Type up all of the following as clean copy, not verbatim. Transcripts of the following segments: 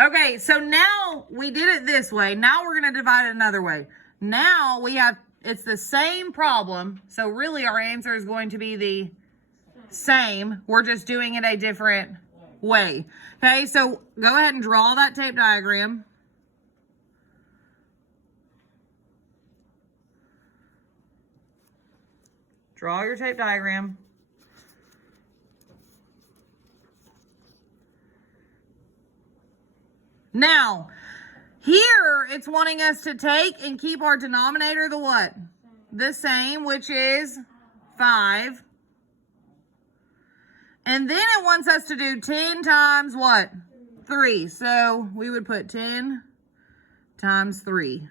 Okay, so now we did it this way. Now we're going to divide it another way. Now we have, it's the same problem. So really our answer is going to be the same. We're just doing it a different way. Okay, so go ahead and draw that tape diagram. Draw your tape diagram. Now, here it's wanting us to take and keep our denominator the what? The same, which is 5. And then it wants us to do 10 times what? 3. So we would put 10 times 3.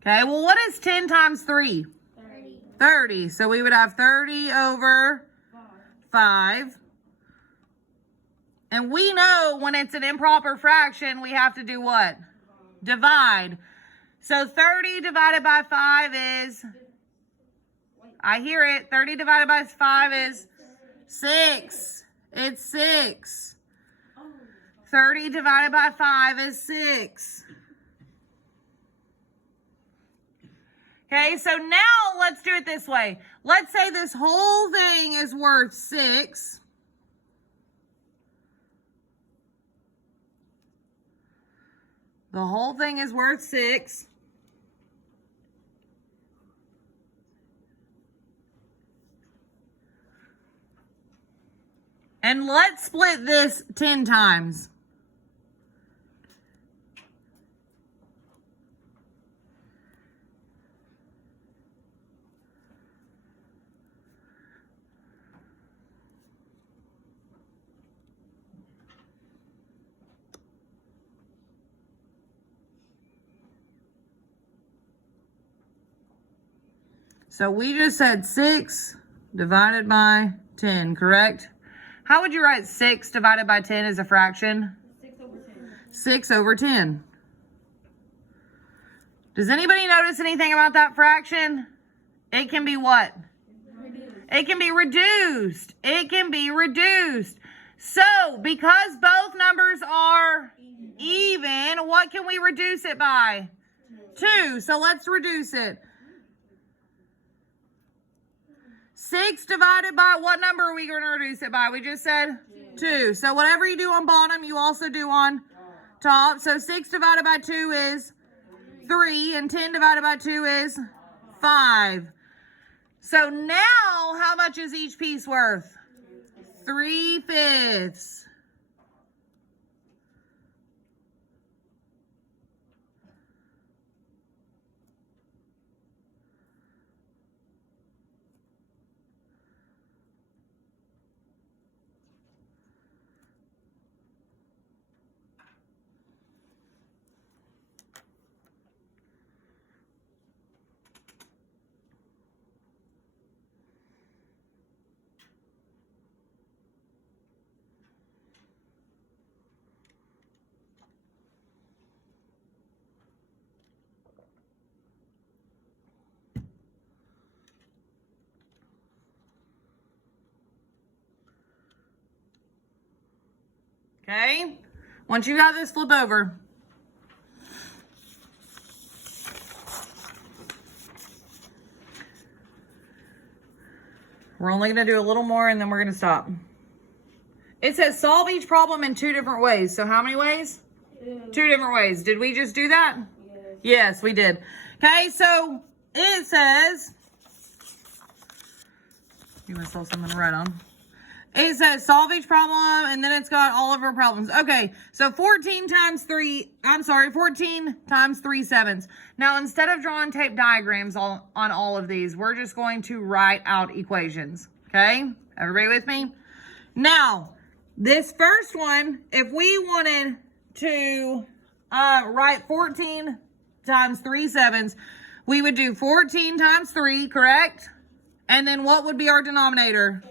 Okay, well, what is 10 times 3? 30. 30. So we would have 30 over 5. And we know when it's an improper fraction, we have to do what? Divide. So 30 divided by 5 is, I hear it, 30 divided by 5 is 6. It's 6. 30 divided by 5 is 6. Okay, so now let's do it this way. Let's say this whole thing is worth 6. The whole thing is worth 6. And let's split this 10 times. So we just said 6 divided by 10, correct? How would you write 6 divided by 10 as a fraction? 6 over 10. 6 over 10. Does anybody notice anything about that fraction? It can be what? Reduced. It can be reduced. It can be reduced. So, because both numbers are even, what can we reduce it by? 2. So let's reduce it. 6 divided by what number are we going to reduce it by? We just said 2. So whatever you do on bottom, you also do on top. So 6 divided by 2 is 3, and 10 divided by 2 is 5. So now, how much is each piece worth? 3/5. Okay? Once you got this, flip over. We're only going to do a little more and then we're going to stop. It says solve each problem in 2 different ways. So how many ways? 2 different ways. Did we just do that? Yes. Yes, we did. Okay, so it says, you want to solve something to write on? It says solve each problem, and then it's got all of our problems. Okay, so 14 times 3 times 3/7. Now, instead of drawing tape diagrams on all of these, we're just going to write out equations. Okay, everybody with me? Now, this first one, if we wanted to write 14 times 3/7, we would do 14 times 3, correct? And then what would be our denominator?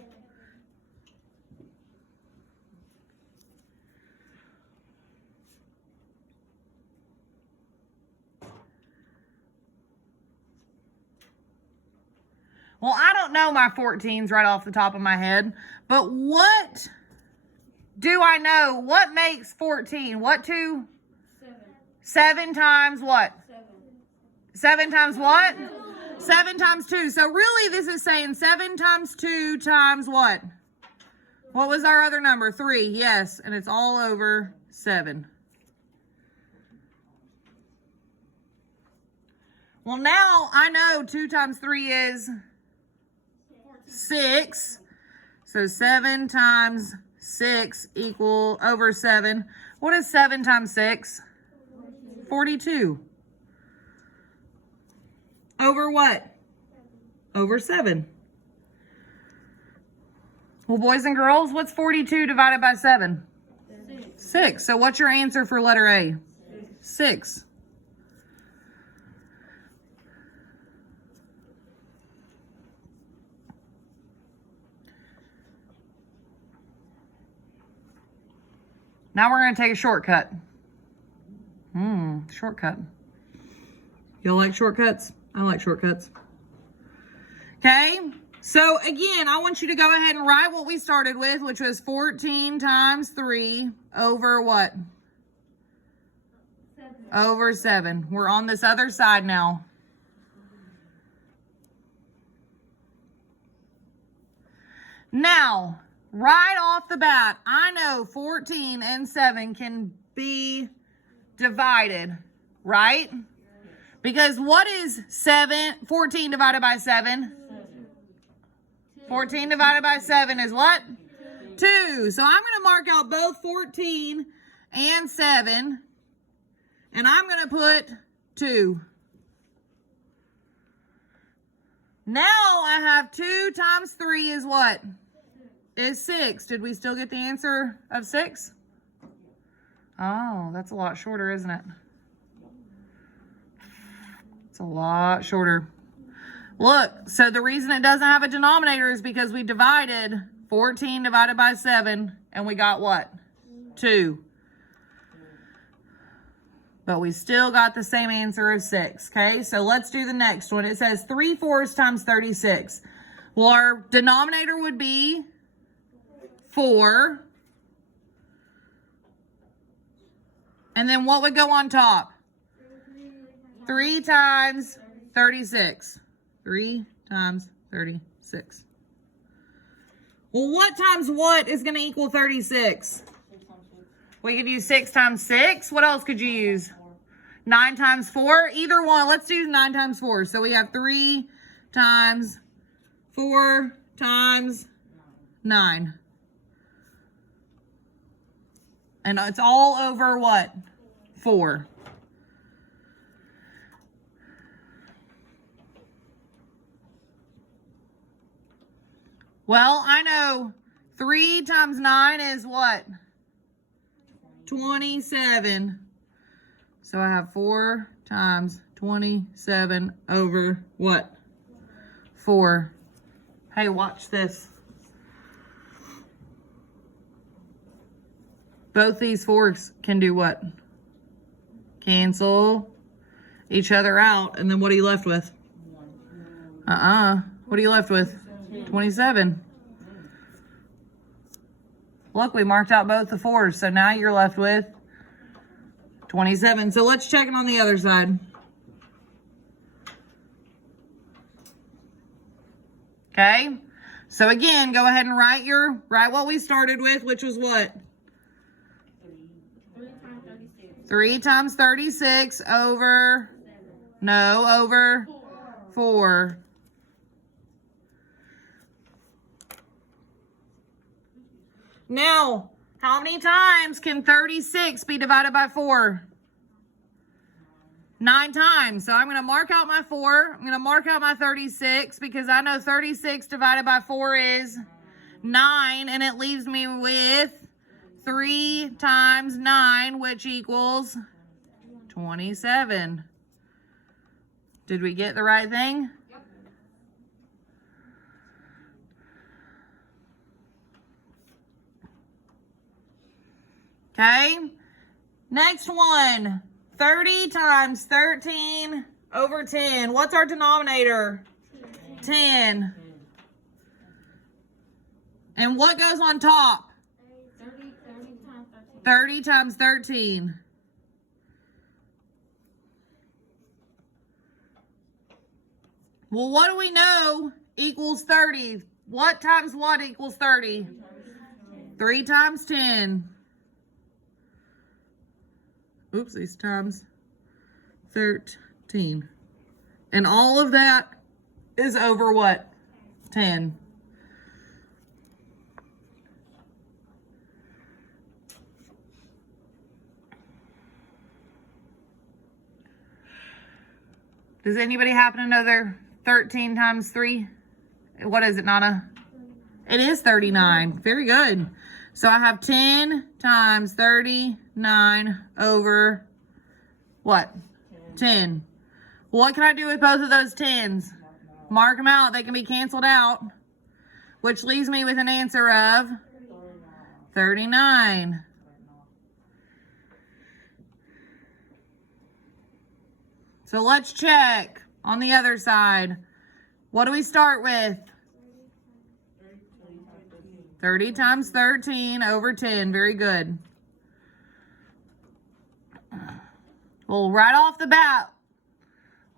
Well, I don't don't know my 14s right off the top of my head, but what do I know? What makes 14? What 2? 7 times what? 7 times what? 7 times 2. So really this is saying 7 times 2 times what? What was our other number? 3. Yes, and it's all over 7. Well, now I know 2 times 3 is 6. So 7 times 6 equal over 7. What is 7 times 6? 42. Over what? Over 7. Well, boys and girls, what's 42 divided by 7? 6. So what's your answer for letter A? 6. Now we're going to take a shortcut. Shortcut. Y'all like shortcuts? I like shortcuts. Okay, so again, I want you to go ahead and write what we started with, which was 14 times 3 over what? 7. Over 7. We're on this other side now. Now, right off the bat, I know 14 and 7 can be divided, right? Because what is 14 divided by 7? 14 divided by 7 is what? 2. So I'm going to mark out both 14 and 7. And I'm going to put 2. Now I have 2 times 3 is what? Is 6. Did we still get the answer of 6? Oh, that's a lot shorter, isn't it? It's a lot shorter. Look, so the reason it doesn't have a denominator is because we divided 14 divided by 7, and we got what? 2. But we still got the same answer of 6, okay? So let's do the next one. It says 3/4 times 36. Well, our denominator would be 4. And then what would go on top? 3 times 36. 3 times 36. Well, what times what is going to equal 36? We could use 6 times 6. What else could you use? 9 times 4. Either one. Let's do 9 times 4. So we have 3 times 4 times 9. And it's all over what? 4. Well, I know 3 times 9 is what? 27. So I have 4 times 27 over what? 4. Hey, watch this. Both these 4s can do what? Cancel each other out. And then what are you left with? What are you left with? 27. Look, we marked out both the 4s. So now you're left with 27. So let's check it on the other side. Okay. So again, go ahead and write what we started with, which was what? 3 times 36 over, over 4. Now, how many times can 36 be divided by 4? 9 times. So I'm going to mark out my 4. I'm going to mark out my 36 because I know 36 divided by 4 is 9. And it leaves me with 3 times 9, which equals 27. Did we get the right thing? Okay. Next one. 30 times 13 over 10. What's our denominator? 10. And what goes on top? 30 times 13. Well, what do we know equals 30? What times what equals 30? 3 times 10. Oopsies, times 13. And all of that is over what? 10. Does anybody happen to know their 13 times 3? What is it, Nana? It is 39. Very good. So I have 10 times 39 over what? 10. What can I do with both of those 10s? Mark them out. They can be canceled out, which leaves me with an answer of 39. So let's check on the other side. What do we start with? 30 times 13 over 10. Very good. Well, right off the bat,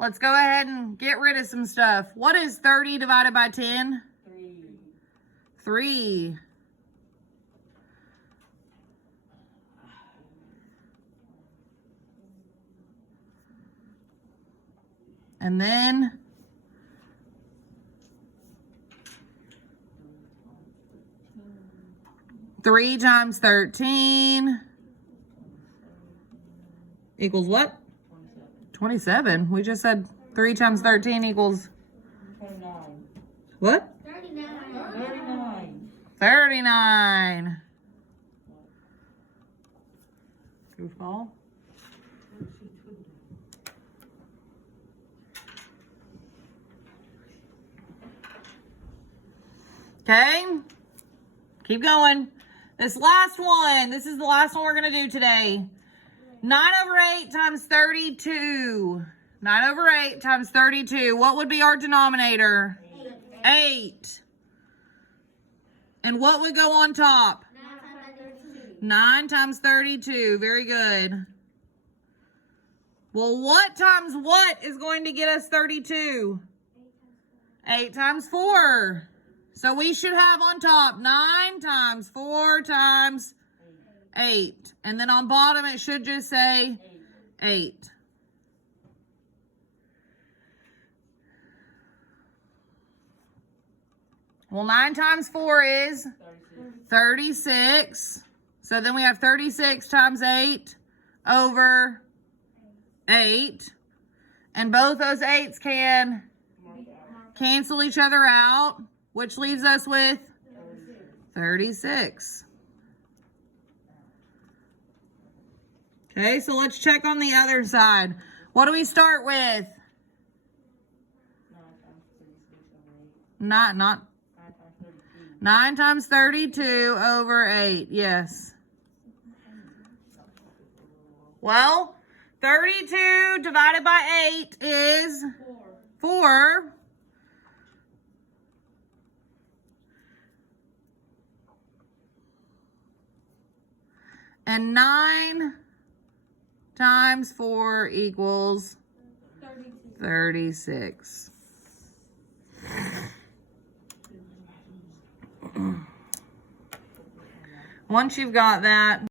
let's go ahead and get rid of some stuff. What is 30 divided by 10? 3. And then 3 times 13 equals what? 27. We just said 3 times 13 equals 29. what? 39. 39. Goofball. Okay. Keep going. This last one. This is the last one we're going to do today. 9 over 8 times 32. 9 over 8 times 32. What would be our denominator? 8. And what would go on top? 9 times 32. Very good. Well, what times what is going to get us 32? 8 times 4. So we should have on top 9 times 4 times 8. And then on bottom it should just say 8. Well, 9 times 4 is 36. So then we have 36 times 8 over 8. And both those 8s can cancel each other out, which leaves us with 36. Okay, so let's check on the other side. What do we start with? Not 9 times 32 over 8. Yes. Well, 32 divided by 8 is 4. And 9 times 4 equals 36. Once you've got that,